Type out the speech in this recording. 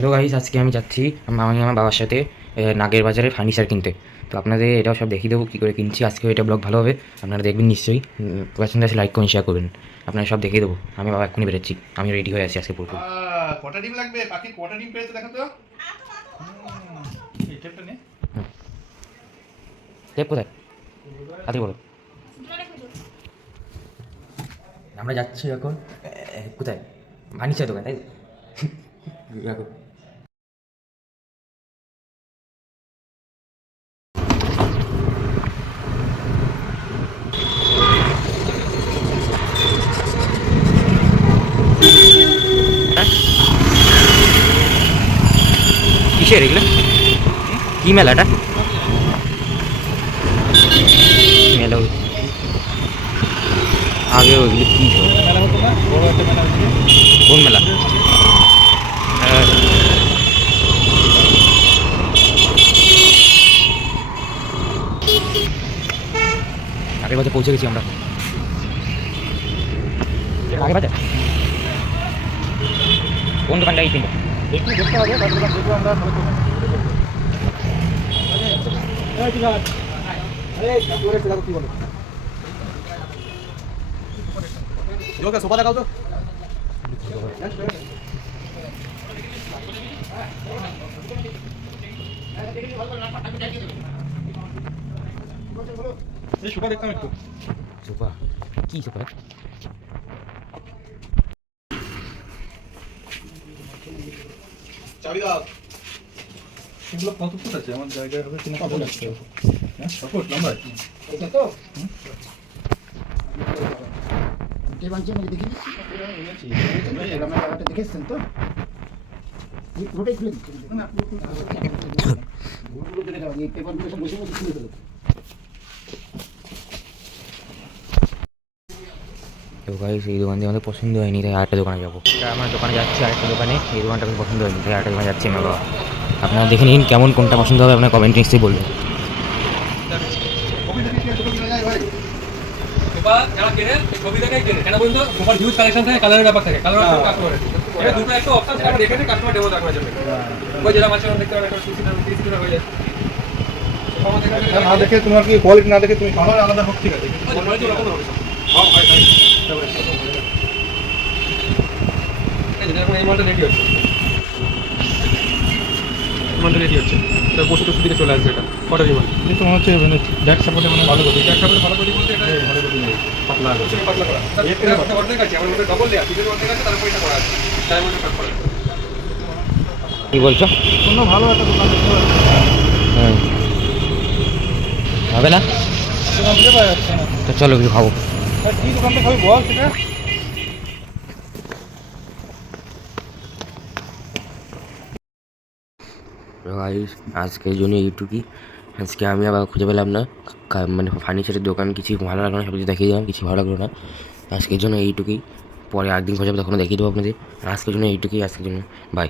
Hello guys, আজকে আমি যাচ্ছি আমার বাবার সাথে নাগের বাজারে ফার্নিচার কিনতে। তো আপনাদের এটাও সব দেখিয়ে দেবো কী করে কিনছি। আজকে এটা ব্লগ ভালো হবে, আপনারা দেখবেন নিশ্চয়ই। পছন্দ আছে লাইক করুন, শেয়ার করবেন। আপনারা সব দেখিয়ে দেবো। আমি বাবা এক্ষুনি বেরোচ্ছি, আমি রেডি হয়ে আছি আজকে পুরো। কটা ডিম লাগবে? পাখি কটা ডিম পেয়েছে দেখো তো। এই টেপটা নে। টেপ কোথায়? হাতে বলো। আমরা যাচ্ছি এখন কোথায়? ফার্নিচার দোকান, তাই রাখো। কিসের এগুলো? কি মেলাটা? মেলা আগে ওইগুলো কী সব? মেলা হতো না, বড় একটা মেলা হচ্ছে। কোন মেলা? আগের বাজে পৌঁছে গেছি আমরা। আগে বাজে কোন দোকানটা? এই তিনটা একটু দেখতে হবে, তারপর দেখবো আমরা ভালো করে। সোফা দেখাও তো। এই সোফা দেখতাম একটু। সোফা? কি সোফা? চাবি দাও। এগুলো কত ফুট আছে? আমার জায়গায় হবে কিনা কত লাগছে? হ্যাঁ, কত ফুট লম্বা? এটা তো দেবাঞ্চন দেখে দিচ্ছি এরকম জায়গাটা দেখেছেন তো এই পুরোটাই খুলে দিচ্ছি না ভুলগুলো চলে যাবে এই পেপারগুলো সব বসে বসে খুলে দেবো। তো গাইস, এই দোকান দিয়ে আমাদের পছন্দ হয়নি, তাই আরেকটা দোকানে যাবো। আমার দোকানে যাচ্ছি, আরেকটা দোকানে। এই দোকানটা আমার পছন্দ হয়নি, তাই আরেকটা দোকানে যাচ্ছি আমার বাবা। আপনারা দেখে নিন কেমন, কোনটা পছন্দ হবে আপনার কমেন্ট নিশ্চয়ই বলবেন। কপি দেখে কি ছোট কিনা যায় ভাই? সোফা যারা কেনে ছবি দেখেই কেনে, কেন বলুন তো? সোফার হিউজ কালেকশন থাকে, কালারের ব্যাপার থাকে, কালার কাস্টমারের এটা দুটো একটা অপশন সেটা আমরা দেখে নিই, কাস্টমার ডেমো দেখানোর জন্য। ওই যেটা মাঝে দেখতে পাবে, একটা 30 হয়ে যায়। সোফা দেখে না দেখে তোমার কি কোয়ালিটি না দেখে তুমি কালার আলাদা হোক, ঠিক আছে। কোয়ালিটি রকম হবে সব। হ্যাঁ ভাই ভাই। এই যে দেখুন, এই মালটা রেডি হচ্ছে, মালটা রেডি হচ্ছে। এটা 65 দিকে চলে আসবে। এটা কটা দিবেন? এই তো মনে হচ্ছে মানে ব্যাক সাপোর্টে মানে ভালো করে একটা করে ভালো করে বলতে এটা ভালো করে নেই পাতলা আছে। পাতলা করা। এটা অর্ধেক আছে, আমার মধ্যে ডবল লেয়ার, পিছনে অর্ধেক আছে, তারপর এটা করা আছে। ডায়মন্ডের কাট করা আছে। কি বলছো? কোনো ভালো একটা দোকান দেখতে হবে। হ্যাঁ, হবে না? দোকান থেকে পাওয়া যাচ্ছে না। তো চলো কিছু খাবো। আর কি দোকানটা খাবি বল সেটা? গাইস, আজকের জন্য এইটুকুই। আজকে আমি আবার খুঁজে পেলাম না, মানে ফার্নিচারের দোকান কিছু ভালো লাগলো না, সব কিছু দেখিয়ে দিলাম, কিছু ভালো লাগলো না। আজকের জন্য এইটুকুই। পরে একদিন খোঁজাবো, তখন দেখিয়ে দেবো আপনাদের। আজকের জন্য এইটুকুই, আজকের জন্য বাই।